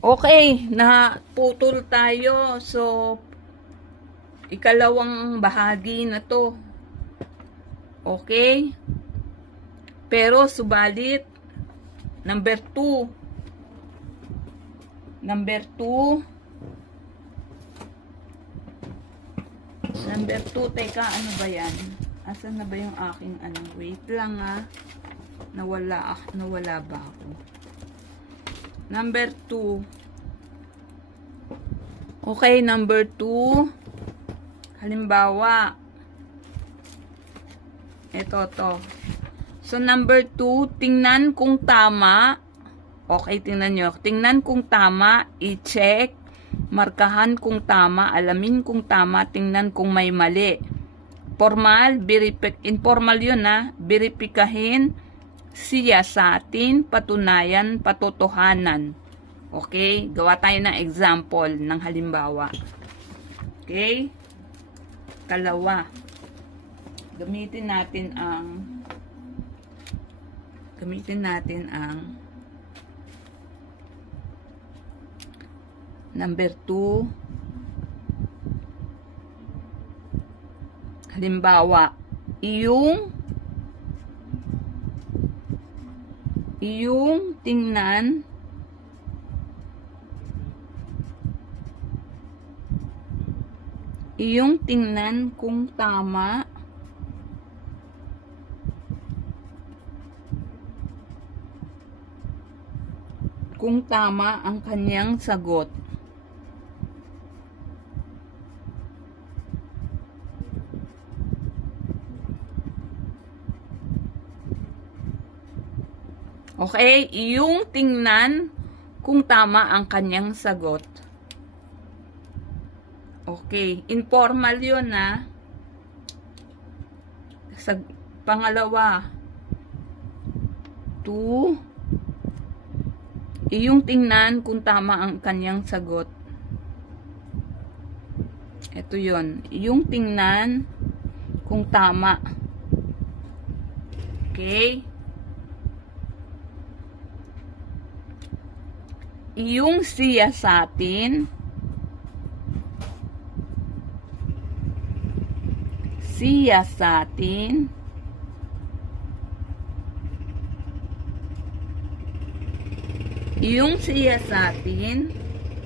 Okay, naputol tayo. So, ikalawang bahagi na to. Okay? Pero, subalit, number 2. Number 2. Number 2, teka, ano ba yan? Asan na ba yung aking ano? Wait lang Nawala ba ako? Number 2. Okay, number 2. Halimbawa, ito to. So, number 2, tingnan kung tama. Okay, tingnan nyo. Tingnan kung tama, i-check, markahan kung tama, alamin kung tama, tingnan kung may mali. Formal, informal yun verifikahin, siyasatin, patunayan, patotohanan. Okay? Gawa tayo ng example ng halimbawa. Okay? Kalawa. Gamitin natin ang number 2. Halimbawa, iyong tingnan kung tama ang kanyang sagot. Okay, yung tingnan kung tama ang kanyang sagot. Okay, informal yun Pangalawa, 2, iyong tingnan kung tama ang kanyang sagot. Ito yun, iyong tingnan kung tama. Okay? Iyong siyasatin,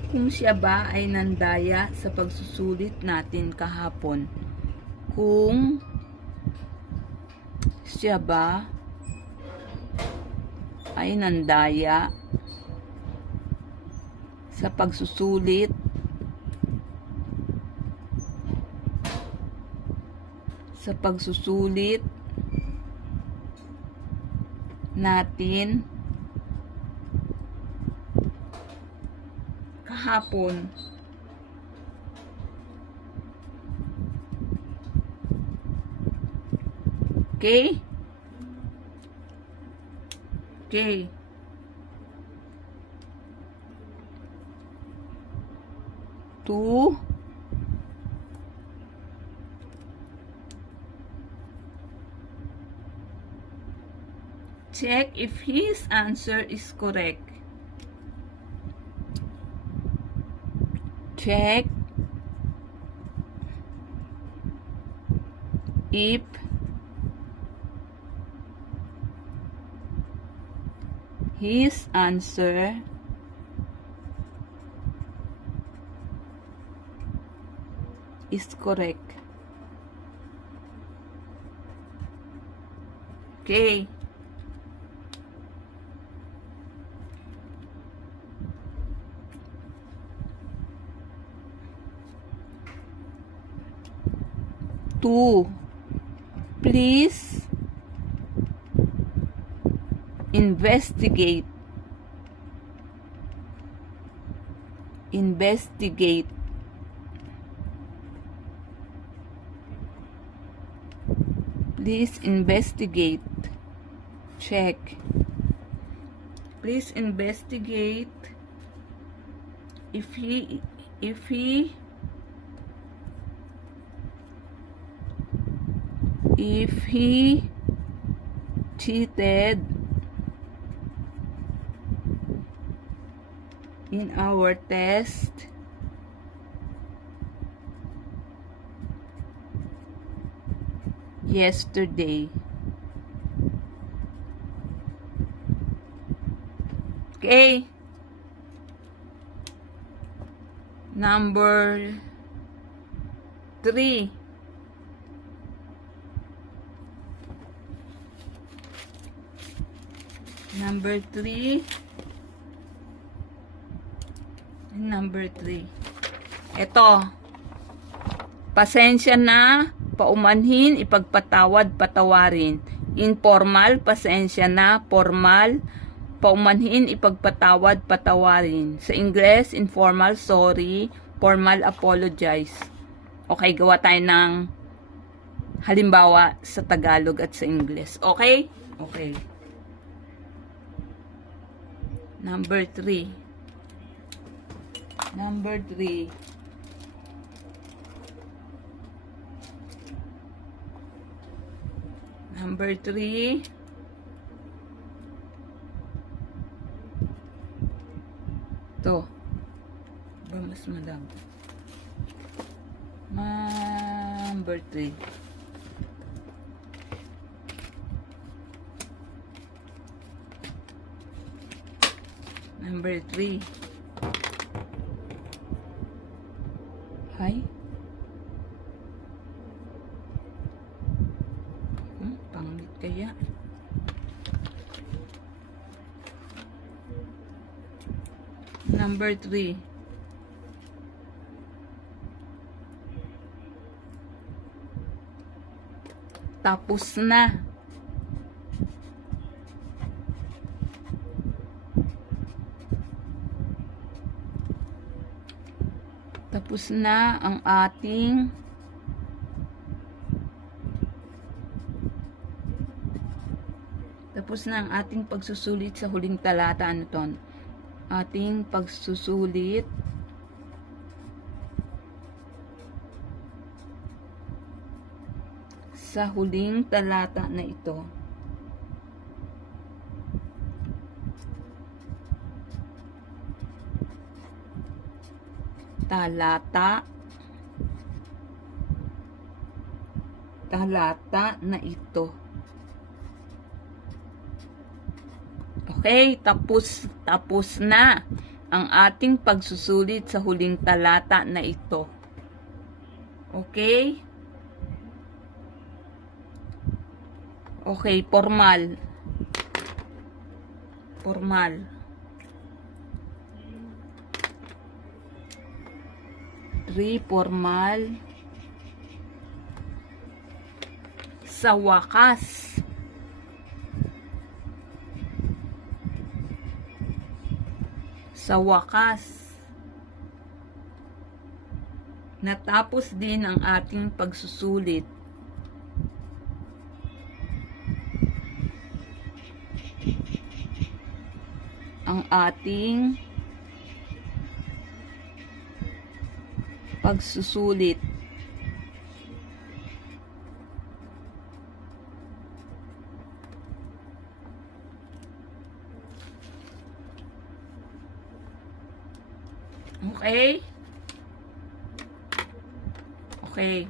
kung siya ba ay nandaya sa pagsusulit natin kahapon. Kung siya ba ay nandaya sa pagsusulit natin kahapon. Okay? Okay. Two, check if his answer is correct. Check if his answer is correct. Okay. Two, please investigate please investigate, check, please investigate if he cheated in our test yesterday. Okay. Number 3. Number 3. Number 3. Ito. Pasensya na, paumanhin, ipagpatawad, patawarin. Informal, pasensya na. Formal, paumanhin, ipagpatawad, patawarin. Sa Ingles, informal, sorry. Formal, apologize. Okay, gawa tayo ng halimbawa sa Tagalog at sa Ingles. Okay? Okay. Number 3. Number 3. Number 3. Ito. Ba mas madami. Number 3. Number 3. Hi. Pangit kaya. Number 3. Tapos na. Tapos na ang ating pagsusulit sa huling talata. Ano to? Ating pagsusulit sa huling talata na ito. Talata na ito. Okay, tapos na ang ating pagsusulit sa huling talata na ito. Okay? Okay, formal. Formal. Formal. Sa wakas. Sa wakas. Natapos din ang ating pagsusulit. Ang ating pagsusulit. Okay? Okay.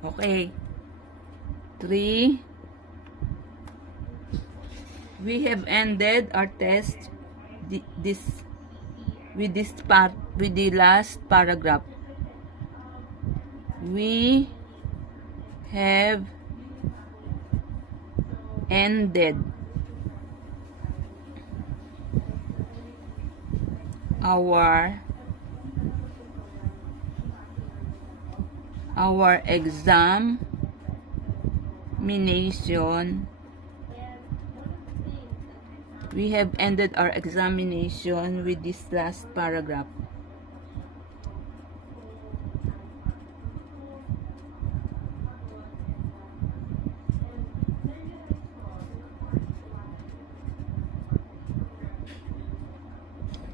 Okay. 3. We have ended our test with the last paragraph. We have ended our examination. We have ended our examination with this last paragraph.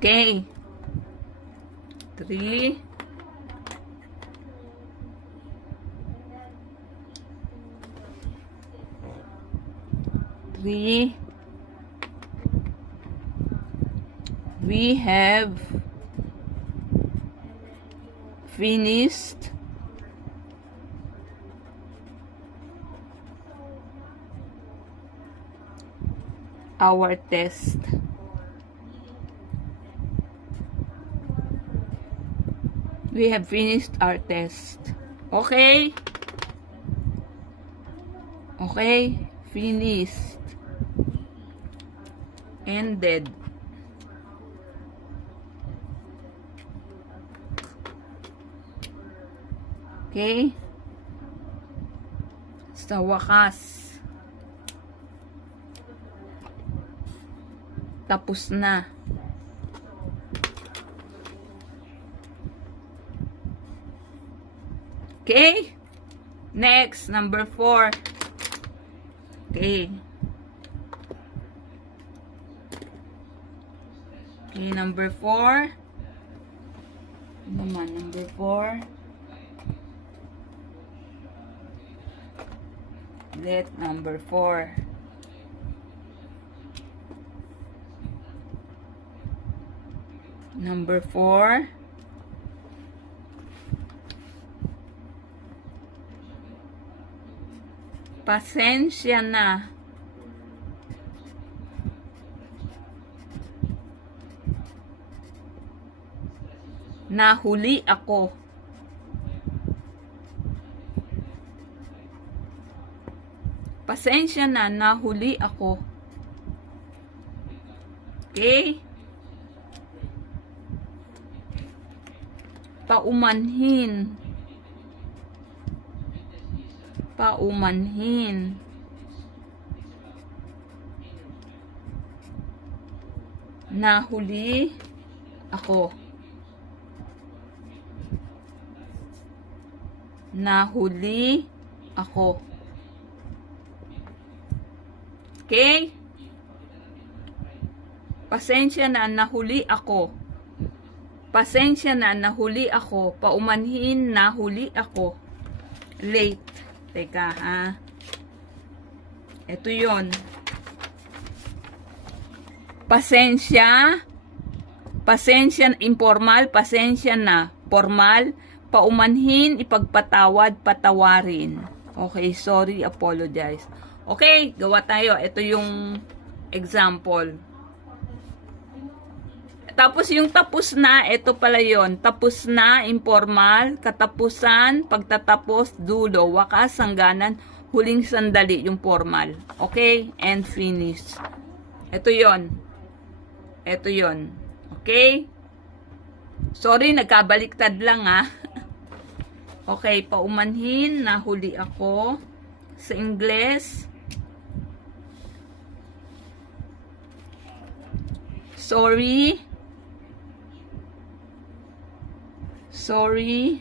Okay. 3. We have finished our test. We have finished our test. Okay? Okay? Finished. Ended. Okay? Sa wakas. Tapos na. Okay? Next, number 4. Okay. Okay, number 4. Ano naman, number 4. Let number 4. Number 4. Pasensya na. Nahuli ako. Pasensya na, nahuli ako. Okay? Paumanhin. Paumanhin. Nahuli ako. Nahuli ako. Okay? Pasensya na, nahuli ako. Pasensya na, nahuli ako. Paumanhin, nahuli ako. Late. Teka, ha? Ito yon. Pasensya. Pasensya, informal, pasensya na. Formal, paumanhin, ipagpatawad, patawarin. Okay, sorry, apologize. Okay, gawa tayo. Ito yung example. Tapos yung tapos na, ito pala yon. Tapos na, informal, katapusan, pagtatapos, dulo, wakas, hangganan, huling sandali, yung formal. Okay? And finish. Ito yon. Ito yon. Okay? Sorry, nagkabaliktad lang ha. Okay, paumanhin, nahuli ako. Sa Ingles, sorry. Sorry.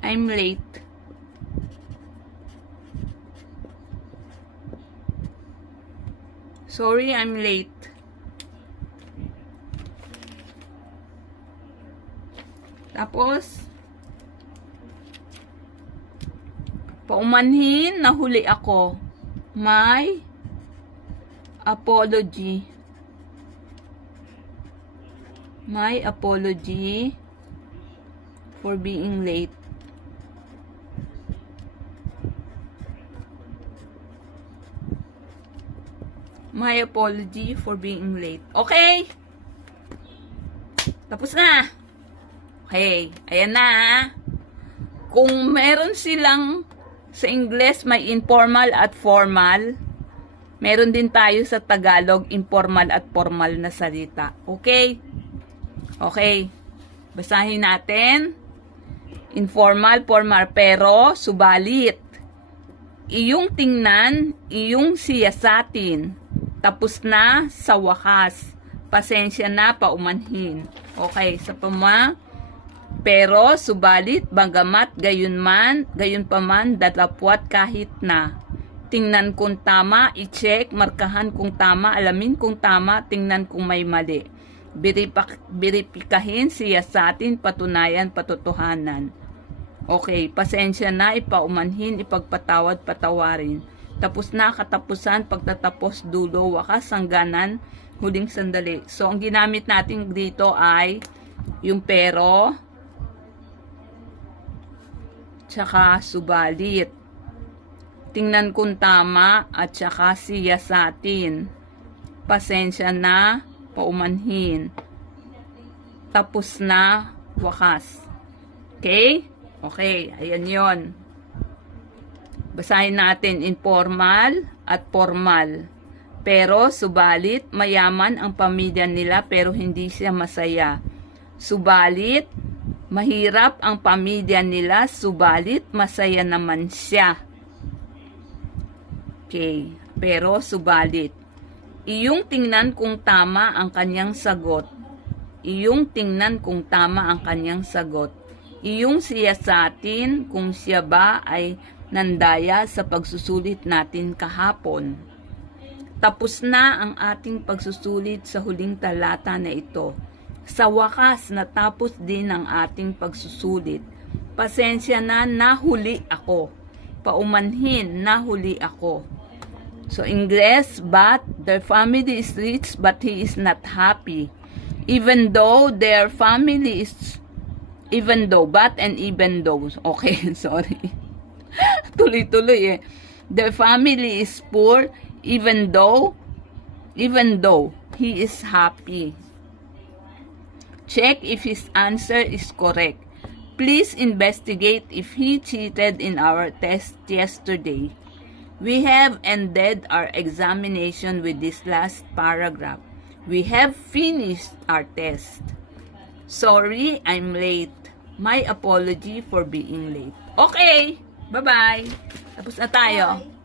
I'm late. Sorry, I'm late. Tapos, paumanhin, nahuli ako. My apology. My apology for being late. My apology for being late. Okay? Tapos na. Okay. Ayan na. Kung meron silang sa Ingles may informal at formal, meron din tayo sa Tagalog informal at formal na salita. Okay? Okay. Basahin natin. Informal, formal, pero subalit. Iyong tingnan, iyong siyasatin. Tapos na sa wakas. Pasensya na, paumanhin. Okay, sa pama. Pero, subalit, bagamat, gayon pa man, dadapwat kahit na. Tingnan kung tama, i-check, markahan kung tama, alamin kung tama, tingnan kung may mali. Biripikahin, siyasatin, patunayan, patotohanan. Okay, pasensya na, ipaumanhin, ipagpatawad, patawarin. Tapos na, katapusan, pagtatapos, dulo, wakas, hangganan, huling sandali. So, ang ginamit natin dito ay yung pero, tsaka subalit. Tingnan kung tama at tsaka siyasatin. Pasensya na, paumanhin. Tapos na, wakas. Okay? Okay, ayan yon. Basahin natin informal at formal. Pero, subalit, mayaman ang pamilya nila pero hindi siya masaya. Subalit, mahirap ang pamilya nila, subalit, masaya naman siya. Okay, pero subalit. Iyong tingnan kung tama ang kanyang sagot. Iyong tingnan kung tama ang kanyang sagot. Iyong siyasatin kung siya ba ay nandaya sa pagsusulit natin kahapon. Tapos na ang ating pagsusulit sa huling talata na ito. Sa wakas, natapos din ang ating pagsusulit. Pasensya na, nahuli ako. Paumanhin, nahuli ako. So, English, but their family is rich, but he is not happy. Even though their family is, even though, but and even though. Okay, sorry. Tuloy-tuloy eh. Their family is poor, even though he is happy. Check if his answer is correct. Please investigate if he cheated in our test yesterday. We have ended our examination with this last paragraph. We have finished our test. Sorry, I'm late. My apology for being late. Okay, bye-bye. Tapos na tayo. Bye.